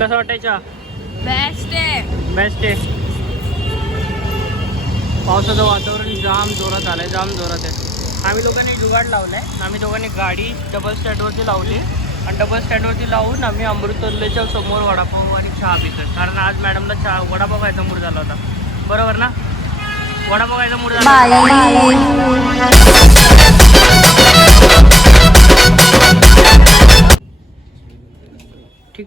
कसं वाटायचा? बेस्ट आहे. बेस्ट आहे. पावसाचं वातावरण जाम जोरात आलंय जाम जोरात आहे. आम्ही दोघांनी जुगाड लावलाय. आम्ही दोघांनी गाडी डबल स्टँडवरती लावली. आणि डबल स्टँडवरती लावून आम्ही अमृतोल्लेच्या समोर वडापाव आणि चहा पितोय. कारण आज मॅडमला चहा वडापाव खायचा मूड झाला होता. बरोबर ना? वडापाव खायचा मूड झाला. ठीक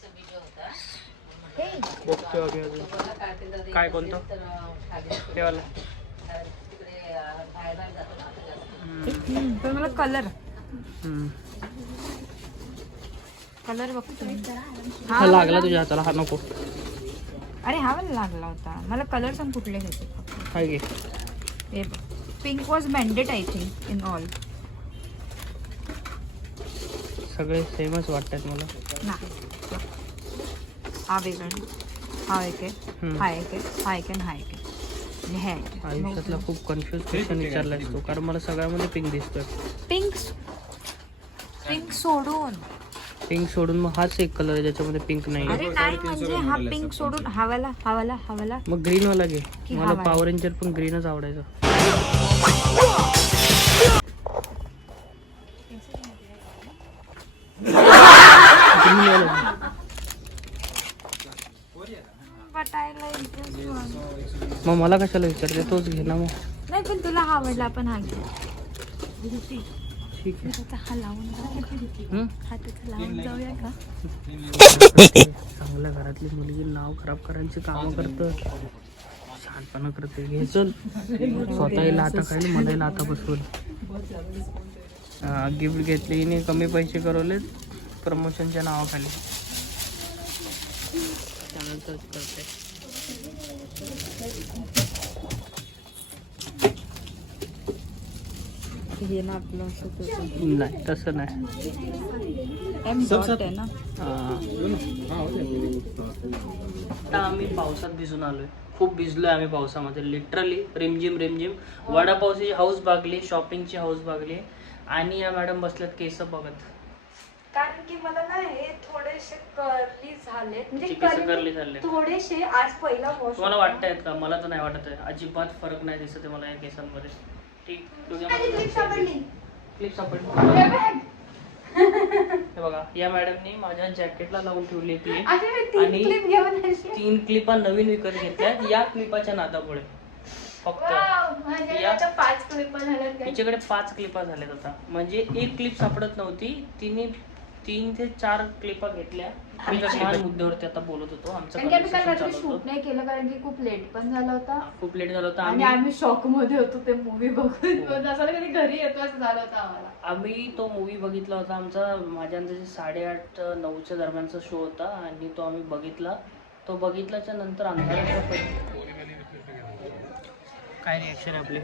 हे. बघतोय आम्ही अजून. काय कोणतं. पण मला कलर. कलर बघतो. हा लागला तुझ्या हाताला? हा नको. अरे हा मला लागला होता. मला कलर सांग कुठले घ्यायचे हे pink was mandate I think in all सगळे सेमच वाटतात मला. नाही. हा वेगळा. हा एक आहे. हा एक आहे हा एक आहे आणि हा एक आहे आणि हे एक आहे. आयुष्यातला खूप कन्फ्युज क्वेश्चन विचारलाय तू कारण मला सगळ्यामध्ये पिंक दिसतोय पिंक पिंक सोडून पिंक सोडून मग हाच एक कलर आहे ज्याच्यामध्ये पिंक नाही अरे नाही म्हणजे हा पिंक सोडून हवाला हवाला हवाला मग ग्रीन वाला घे की मला वाला? पॉवर रेंजर पण ग्रीनच आवडायचं Green वाला घे. मग मला कशाला विचारते? तोच घे ना मग. नाही पण तुला हा आवडला आपण हा घे. ठीक आहे. त्याचा हा लावून? हा? त्याचा लावून जाऊया का? चांगल्या घरातली मुलगी नाव खराब करायची कामं करतं. शहाणपणा करते. घे चल. स्वतःही लाता खाली मलाही लाता बसवून. गिफ्ट घेतली. हिने कमी पैसे करवलेत प्रमोशनच्या नावाखाली. त्यानंतर करते. हे ना आपलं असं तसं. नाही तसं नाही. M dot आहे ना? हा. आता आम्ही पावसात भिजून आलोय. खूप भिजलोय आम्ही पावसामध्ये. लिटरली रिमझिम रिमझिम. वडापावची हाऊस बागली शॉपिंगची हाऊस बागली. आणि या मॅडम बसल्यात केस बघत. की मला ना हे थोडेसे कर्ली झालेत म्हणजे तुमचे केस curly curly झाले. थोडेसे आज पहिला वॉश तुम्हाला वाटतायत का? मला तर नाही वाटत आहे अजिबात फरक नाही दिसत आहे मला या केसांमध्ये. ठीक क्लिप सापडली? क्लिप सापडली. हे बघा. या मॅडमनी माझ्या जॅकेटला लावून ठेवली ती अरे मी तीन आणि क्लिप घेऊन आली तीन क्लिपा नवीन विकत घेतल्यात या क्लिपाच्या नादामुळे फक्त. माझ्या या- पाच झाल्यात तिच्याकडे पाच क्लिपा झाल्यात आता. म्हणजे एक क्लिप सापडत नव्हती. तिने तीन ते चार क्लिपा घेतल्या. मी छान मुद्द्यावरती आता बोलत होतो. आमचं कारण की आम्ही काल conversation रात्री चालू शूट होतं. नाही केलं कारण की खूप लेट पण झाला होता. खूप लेट झालं होतं. आणि आम्ही आम्ही शॉकमध्ये होतो ते मूवी बघून. हो. असं वाटलं कधी घरी येतो असं झालं होतं आम्हाला. आम्ही तो मूवी बघितला होता. आमचा माझ्या अंदाजे साडेआठ नऊच्या दरम्यानचा शो होता आणि तो आम्ही बघितला. तो बघितल्याच्या नंतर अंधाराच्या पै- काय रिॲक्शन आपली?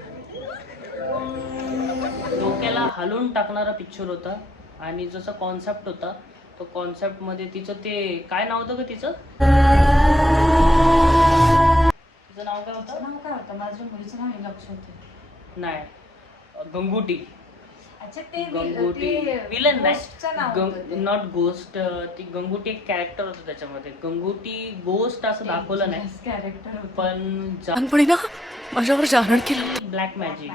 डोक्याला हलवून टाकणारा पिक्चर होता. आणि जसा कॉन्सेप्ट होता तो कॉन्सेप्टमध्ये तिचं ते काय नाव होतं का तिचं? तिचं नाव काय होतं? नाव काय होतं? माझ्या मुलीचं नाव लक्षात होतं. नाही. गंगुटी. अच्छा ते गंगोटी. विलन नाही. नॉट गोस्ट ती. गंगुटी एक कॅरेक्टर होतं त्याच्यामध्ये. गंगुटी गोस्ट असं दाखवलं नाही. कॅरेक्टर पण माझ्यावर जारण केलं. ब्लॅक मॅजिक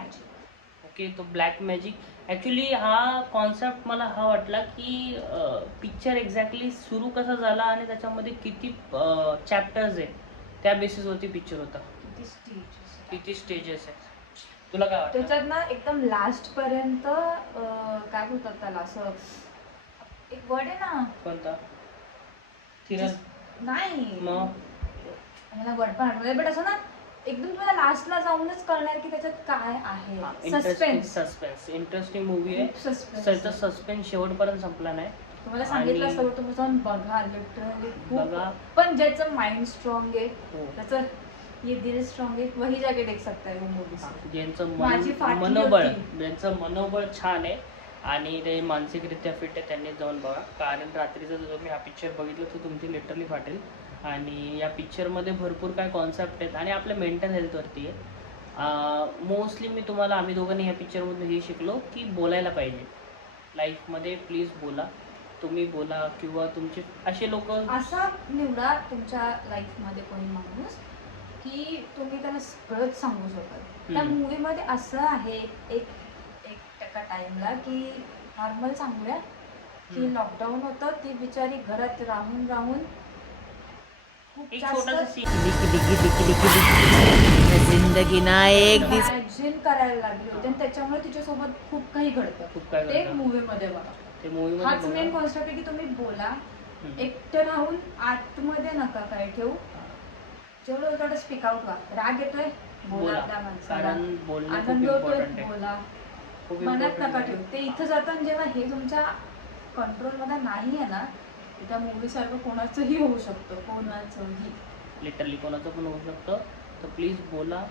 ओके तो ब्लॅक मॅजिक ऍक्च्युली हा कॉन्सेप्ट मला हा वाटला की पिक्चर एक्झॅक्टली सुरू कसा झाला आणि त्याच्यामध्ये किती चॅप्टर्स आहे त्या बेसिसवरती पिक्चर होता. किती stages. किती स्टेजेस आहेत? तुला काय वाटतं? त्याच्यात ना एकदम लास्ट पर्यंत काय बोलतात त्याला असं एक वर्ड आहे ना. कोणता? थिरल नाही. मग मला वर्ड पण आठवत बट असं ना एकदम तुम्हाला लास्टला जाऊनच कळणार की त्याच्यात काय आहे. Interesting suspense suspense interesting movie आहे. सस्पेन्स त्याचा सस्पेन्स शेवटपर्यंत संपला नाही. तुम्हाला सांगितलं आणि- असतं तुम्ही जाऊन बघा लिटरली खूप बघा. पण ज्याचं माइंड स्ट्रॉंग आहे हो. त्याचं ये दिल स्ट्रॉंग आहे वही जाके देख सकता है वो मूवी ज्यांचं माझी मन फाटली मनोबळ होती. ज्यांचं मनोबळ छान आहे आणि ते मानसिकरित्या फिट आहे त्यांनी जाऊन बघा. कारण रात्रीचा जो तुम्ही हा पिक्चर बघितला तो तुमची लिटरली फाटेल. आणि या पिक्चरमध्ये भरपूर काय कॉन्सेप्ट आहेत आणि आपल्या मेंटल हेल्थवरती आहे मोस्टली मी तुम्हाला आम्ही दोघांनी ह्या पिक्चरमधून हे शिकलो की बोलायला पाहिजे लाईफमध्ये प्लीज बोला तुम्ही बोला किंवा तुमचे असे लोक असा निवडा तुमच्या लाईफमध्ये कोणी माणूस की तुम्ही त्यांना सगळंच सांगू शकाल त्या हम्म. मूवी मध्ये असं आहे एक एक टक्का टाइमला की नॉर्मल सांगूया की. लॉकडाऊन होतं ती बिचारी घरात राहून राहून खूप एक जास्त छोटासा सीन जिंदगी ना एक दिस करायला लागली होती आणि त्याच्यामुळे तिच्यासोबत खूप काही घडतं. खूप काय ते घडतं. मूवी मध्ये बघा. ते मूवी हाच मेन कॉन्सेप्ट आहे की तुम्ही बोला हम्म. एकटं राहून आतमध्ये नका काय ठेवू. जेवढं तेवढं स्पीक आउट व्हा राग येतोय? बोला बोला. त्या माणसाला. कारण बोलणं खूप आनंद होतोय? आहे. बोला. खूप मनात important नका आहे. ठेवू. ते इथं जाताना जेव्हा हे तुमच्या कंट्रोलमध्ये नाही आहे ना त्या मूवीसारखं कोणाचंही होऊ शकतं कोणाचंही. लिटरली कोणाचं पण होऊ शकतं. तर प्लीज बोला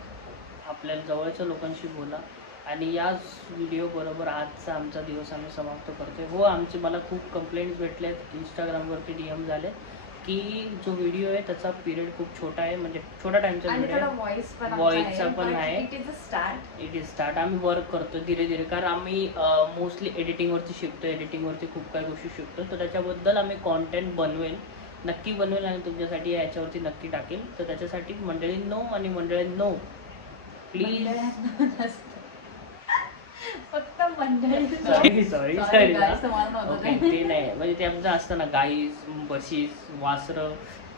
आपल्या जवळच्या लोकांशी बोला. आणि याच व्हिडिओबरोबर आजचा आमचा दिवस आम्ही समाप्त करतोय. हो आमचे मला खूप कंप्लेंट्स भेटले आहेत इंस्टाग्रामवरती डी एम झाले की जो व्हिडिओ आहे त्याचा पिरियड खूप छोटा आहे म्हणजे छोटा टाईमचा आणि व्हिडिओ थोडा आहे. व्हॉइस पण Voice चा पण आहे. It is a start it is start आम्ही वर्क करतो धीरे धीरे कारण आम्ही मोस्टली एडिटिंगवरती शिकतो एडिटिंगवरती खूप काही गोष्टी शिकतो तर त्याच्याबद्दल आम्ही कॉन्टेंट बनवेल. नक्की बनवेल आणि तुमच्यासाठी याच्यावरती नक्की टाकेल. तर त्याच्यासाठी मंडळी नो आणि मंडळी no. Please sorry sorry sorry okay. ते नाही. म्हणजे ते आमचं असतं ना गाईज बशीस वासरं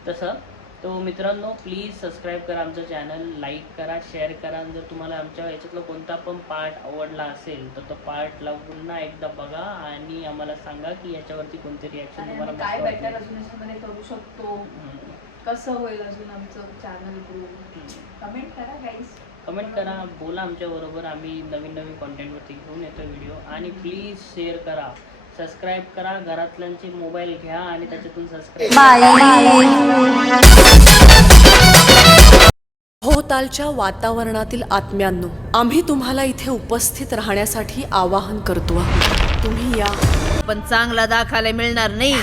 तसं. तो मित्रांनो प्लीज सबस्क्राईब करा आमचं चॅनल लाईक करा शेअर करा. जर तुम्हाला आमच्या याच्यातला कोणता पण पार्ट आवडला असेल तर तो पार्टला पुन्हा एकदा बघा आणि आम्हाला सांगा की याच्यावरती कोणते रिॲक्शन तुम्हाला काय बेटर करू शकतो. कसं होईल अजून आमचं चॅनल ग्रो कमेंट करा गाईस कमेंट करा बोला आमच्याबरोबर आम्ही नवीन नवीन कॉन्टेंटवरती घेऊन येतो व्हिडिओ आणि प्लीज शेअर करा सबस्क्राईब करा घरातल्यांचे मोबाईल घ्या आणि त्याच्यातून सबस्क्राईब भोवतालच्या वातावरणातील आत्म्यांनो आम्ही तुम्हाला इथे उपस्थित राहण्यासाठी आवाहन करतो. आहोत. तुम्ही या. पण चांगला दाखायला मिळणार नाही.